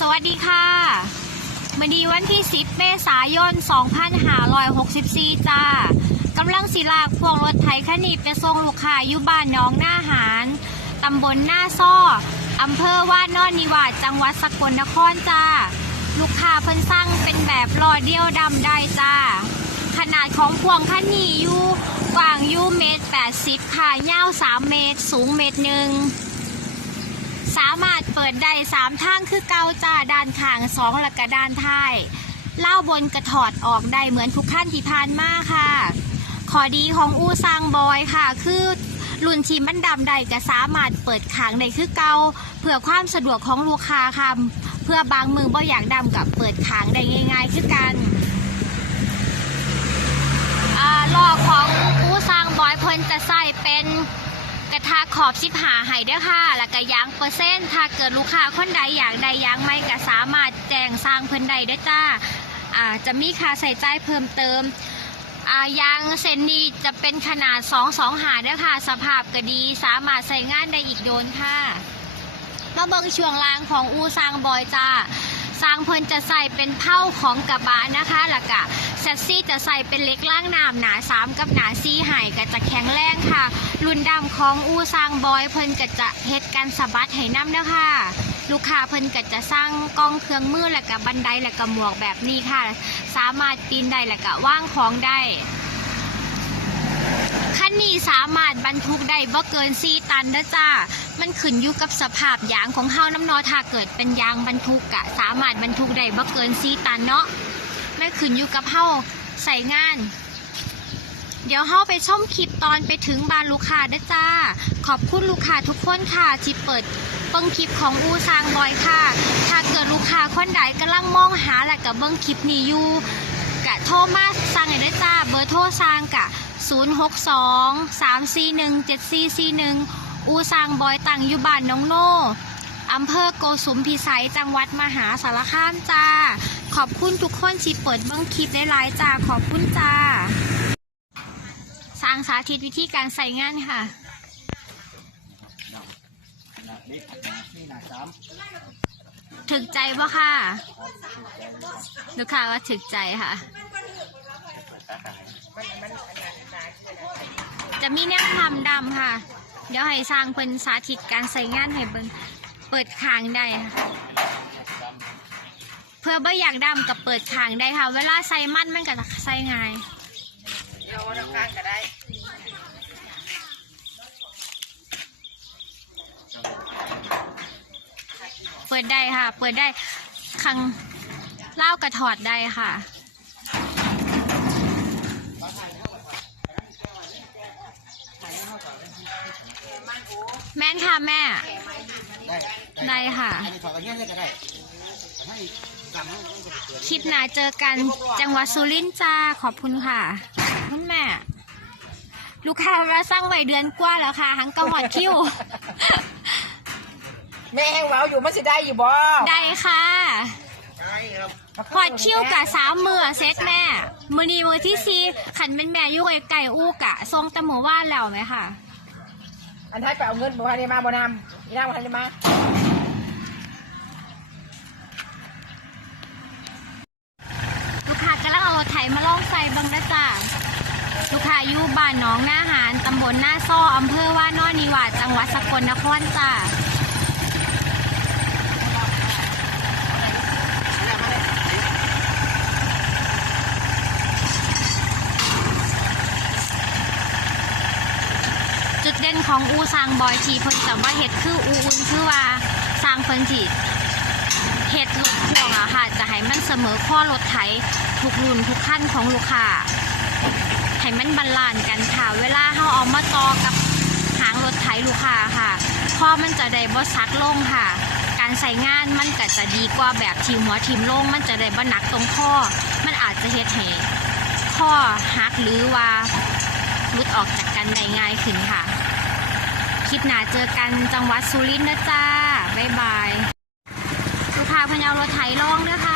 สวัสดีค่ะมาดีวันที่ 10 เมษายน 2564 จ้ากำลังศิลากพวงรถไถขนีไปส่งลูกค้าอยู่บ้านน้องหน้าหารตำบลหน้าซ้ออำเภอว่านอนนิวาสจังหวัดสกลนครจ้า ลูกค้าเพิ่นสั่งเป็นแบบรอเดียวดำได้จ้า ขนาดของพวงคันนี้อยู่กว้างอยู่เมตร 80 ค่ะยาว 3 เมตร สูงเมตรหนึ่ง สามารถเปิดได้สามทางคือเกาจ้าด้านข้างสองและก็ด้านท้ายเล่าบนกระถอดออกได้เหมือนทุกขั้นที่ผ่านมาค่ะ ขอดีของอูซังบอยค่ะ คือรุ่นทีมันดำใดก็สามารถเปิดขางได้คือเกาเพื่อความสะดวกของลูกค้าค่ะเพื่อบางมือบ่อยากดำกับเปิดขางได้ง่าย ๆ คือกันล้อของอูซังบอยเพิ่นจะใส่เป็น ทะขอบสิบหาให้ด้ค่ะ แล้วก็ยางเปอร์เซ็นต์ถ้าเกิดลูกค้าคนใดอยากได้ยางไม่ก็สามารถแจ้งสร้างเพิ่นได้เด้จ้าอ่าจะมีค่าใส่ใจเพิ่มเติมอ่ายางเซนนี้จะเป็นขนาด 2 2 หาด้อค่ะ สภาพก็ดีสามารถใส่งานได้อีกโดนค่ะมาเบิ่งช่วงล่างของอูซางบอยจ้า สร้างเพิ่นจะใส่เป็นเผ้าของกระบะนะคะแล้วก็แซสซี่จะใส่เป็นเล็กล่างน้ำหนาสามกับหนาซี่ไห้ก็จะแข็งแรงค่ะ รุ่นดำของอูซางบอยเพิ่นก็จะเฮ็ดการสะบัดให้น้ำเด้อค่ะลูกค้าเพิ่นก็จะสร้างกล้องเครื่องมือและก็บันไดและก็หมวกแบบนี้ค่ะ สามารถปีนได้และก็ว่างของได้ คันนี้สามารถบรรทุกได้บ่เกิน4ตันเด้อจ้า มันขึ้นอยู่กับสภาพยางของเฮาน้ำนอถ้าเกิดเป็นยางบรรทุกกะสามารถบรรทุกได้บ่เกิน4ตันเนาะไม่ขึ้นอยู่กับเฮาใส่งาน เดี๋ยวเฮาไปชมคลิปตอนไปถึงบ้านลูกค้าเด้อจ้า ขอบคุณลูกค้าทุกคนค่ะที่เปิดเบิ้งคลิปของอูซางบอยค่ะ ถ้าเกิดลูกค้าคนใดกำลังมองหาและกับเบิ้งคลิปนี้อยู่ โทรมาสั่งให้ได้จ้า เบอร์โทรสั่งกะ 062 341 7441 อูสั่งบอยตังอยู่บ้านน้องโน่อำเภอโกสุมพิสัยจังหวัดมหาสารคามจ้า ขอบคุณทุกคนที่เปิดเบิ้องคลิปในไลน์จ้า ขอบคุณจ้า สร้างสาธิตวิธีการใส่งานค่ะถึกใจปะค่ะลูกค้าว่าถึกใจค่ะ จะมีแนวทำดำค่ะ เดี๋ยวให้สร้างเป็นสาธิตการใส่งานให้เบิ่งเปิดคางได้ค่ะเพื่อบ่อยากดำกับเปิดคางได้ค่ะ เวลาใส่มันมันก็จะใส่ง่ายเราทำการก็ได้เปิดได้ค่ะ เปิดได้คังเล่ากระถอดได้ค่ะ แม่นค่ะแม่ ได้ค่ะถอดกันเงี้ยเลยก็ได้ให้ทำให้มันเกิดคลิปหน้าเจอกันจังหวัดสุรินทร์จ้าขอบคุณค่ะคุณแม่ ลูกค้ามาสร้างไว้เดือนกว่าแล้วค่ะหังกระหอดคิ้วแม่แห้งเว้าอยู่มันสิได้อยู่บ่ได้ค่ะ ได้ครับหอดคิ้วกะสามมือเซตแม่ มือนี้มือที่ซีขันเป็นแม่อยุ่ไไก่อู้กะทรงตะหมูว่านแล้วไหมค่ะ อันท้ายไปเอาเงินบ่ทันได้มาบ่นำอีนางบ่ทันได้มาลูกค้ากำลังเอาไถมาลองใส่บังนะจ้าลูกค้าอยู่บ้านหนองหน้าหารตำบลหน้าซ่ออำเภอว่านอนนิวาสจังหวัดสกลนครจ้า ดเด่นของอูซางบอยทีเพิ่นแต่ว่าเห็ดคืออูอุ่นคือว่าสร้างเพิ่นทีเห็ดรถพ่วงอะค่ะ จะให้มันเสมอข้อรถไถทุกรุ่นทุกขั้นของลูกค้าให้มันบาลานซ์กันค่ะ เวลาเขาเอามาต่อกับหางรถไถลูกค้าค่ะข้อมันจะได้บ่ซักลงค่ะ การใส่งานมันก็จะดีกว่าแบบทีมหัวทีมลงมันจะได้บ่หนักตรงข้อ มันอาจจะเฮ็ดให้ข้อหักหรือว่าลุดออกจากกันได้ง่ายขึ้นค่ะ คลิปหน้าเจอกันจังหวัดสุรินทร์นะจ้า บ๊ายบายลูกค้าพะเยารถไถลองเด้อค่ะ